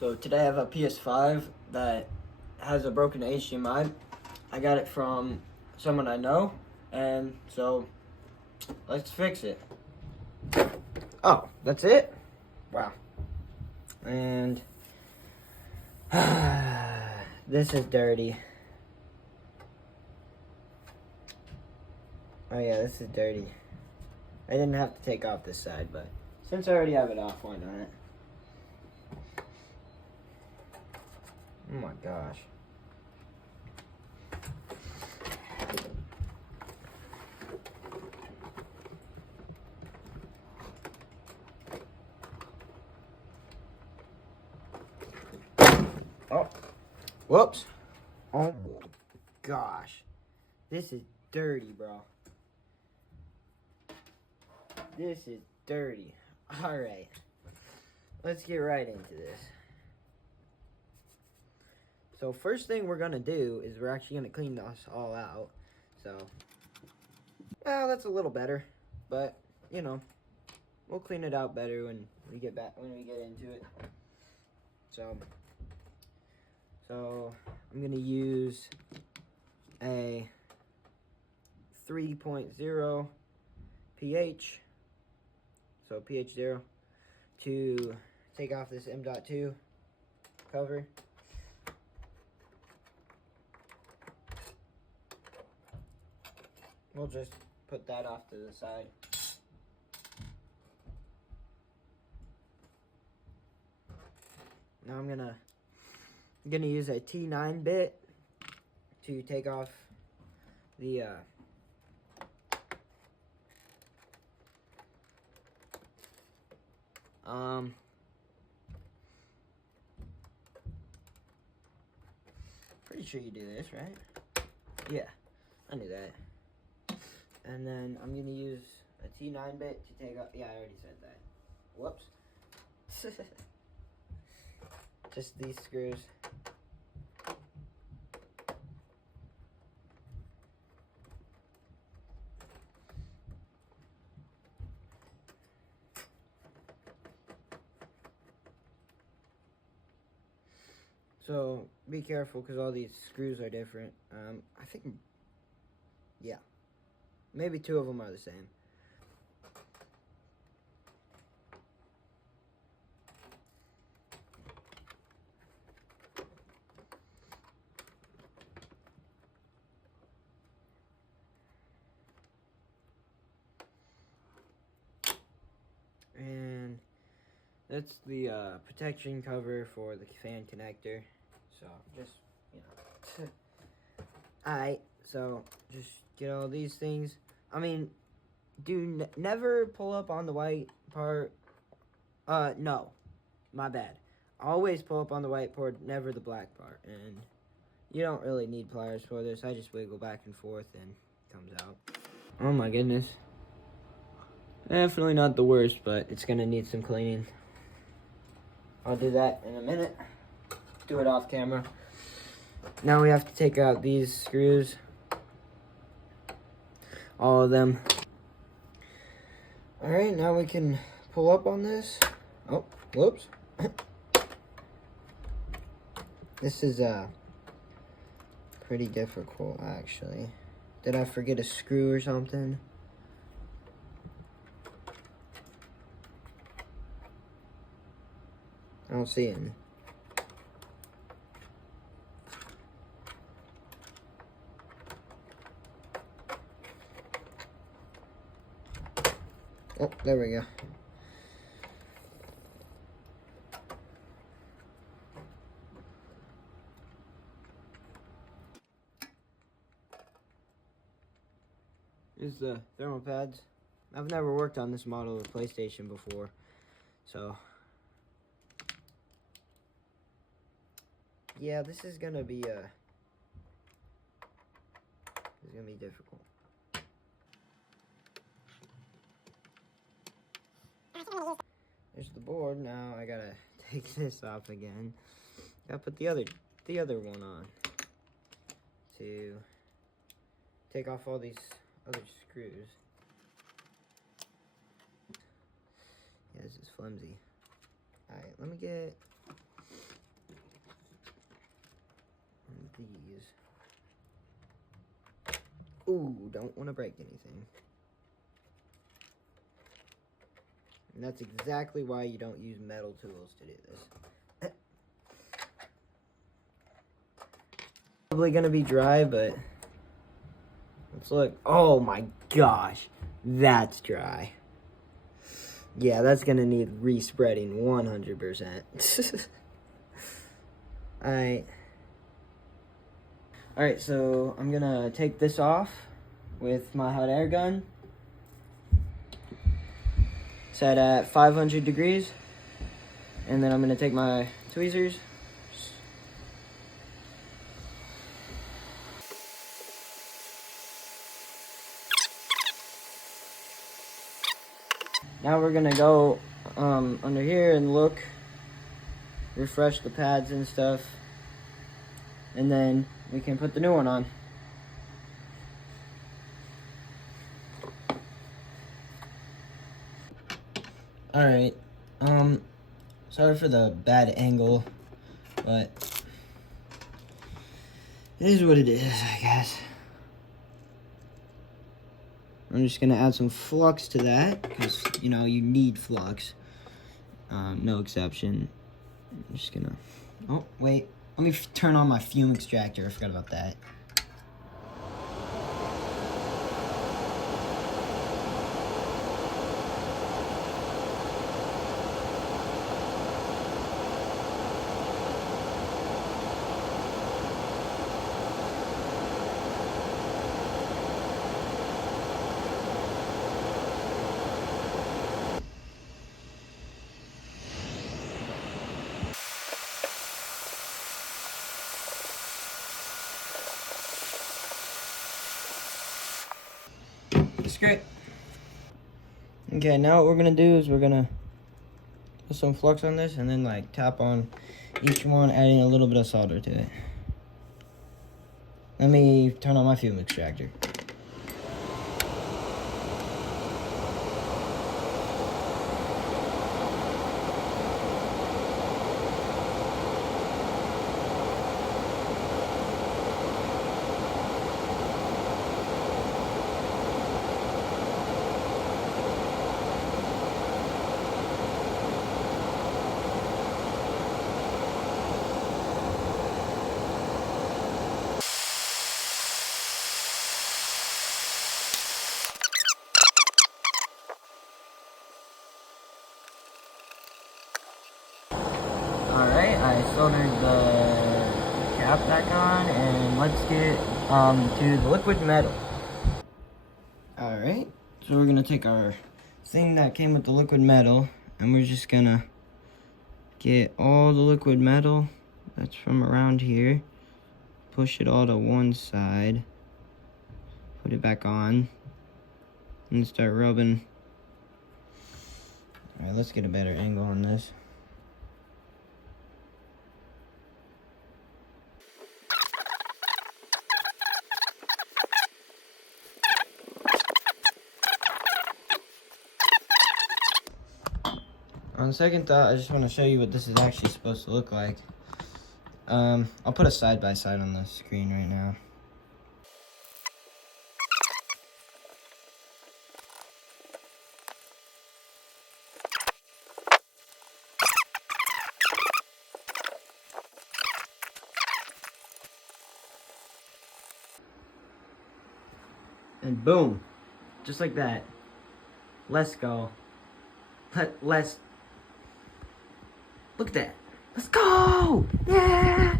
So today I have a ps5 that has a broken HDMI. I got it from someone I know, and so let's fix it. Oh, that's it? Wow. And this is dirty. Oh yeah, this is dirty. I didn't have to take off this side, but since I already have it off, why not? Oh my gosh. Oh, whoops. Oh my gosh. This is dirty, bro. This is dirty. Alright. Let's get right into this. So first thing we're gonna do is we're actually gonna clean this all out. So, well, that's a little better, but you know, we'll clean it out better when we get into it. So I'm gonna use a 3.0 pH, so pH 0, to take off this M.2 cover. We'll just put that off to the side. Now I'm gonna use a T9 bit to take off the pretty sure you do this, right? Yeah, I knew that. And then I'm gonna use a T9 bit to take off. Yeah, I already said that. Whoops. Just these screws. So be careful because all these screws are different. I think, yeah, maybe two of them are the same. And that's the protection cover for the fan connector. So just, you know. Alright, so just get all these things. I mean, never pull up on the white part. No, my bad. Always pull up on the white part, never the black part. And you don't really need pliers for this. I just wiggle back and forth and it comes out. Oh my goodness. Definitely not the worst, but it's gonna need some cleaning. I'll do that in a minute. Do it off camera. Now we have to take out these screws. All of them. Alright, now we can pull up on this. Oh, whoops. This is pretty difficult, actually. Did I forget a screw or something? I don't see any. Oh, there we go. Here's the thermal pads. I've never worked on this model of PlayStation before, so yeah, this is gonna be difficult. There's the board. Now I gotta take this off again. Gotta put the other one on to take off all these other screws. Yeah, this is flimsy. Alright, let me get Ooh, don't want to break anything. And that's exactly why you don't use metal tools to do this. Probably gonna be dry, but let's look. Oh my gosh, that's dry. Yeah, that's gonna need respreading 100%. Alright, so I'm gonna take this off with my hot air gun. Set at 500 degrees. And then I'm gonna take my tweezers. Now we're gonna go under here and look, refresh the pads and stuff, and then we can put the new one on. Alright, sorry for the bad angle, but it is what it is, I guess. I'm just gonna add some flux to that, because, you know, you need flux. No exception. I'm just gonna, oh, wait. Let me turn on my fume extractor, I forgot about that. It's great. Okay, now what we're gonna do is we're gonna put some flux on this and then like tap on each one, adding a little bit of solder to it. Let me turn on my fume extractor. Alright, I soldered the cap back on, and let's get to the liquid metal. Alright, so we're gonna take our thing that came with the liquid metal, and we're just gonna get all the liquid metal that's from around here, push it all to one side, put it back on, and start rubbing. Alright, let's get a better angle on this. On second thought, I just want to show you what this is actually supposed to look like. I'll put a side by side on the screen right now. And boom, just like that. Let's go. Let's look at that. Let's go! Yeah!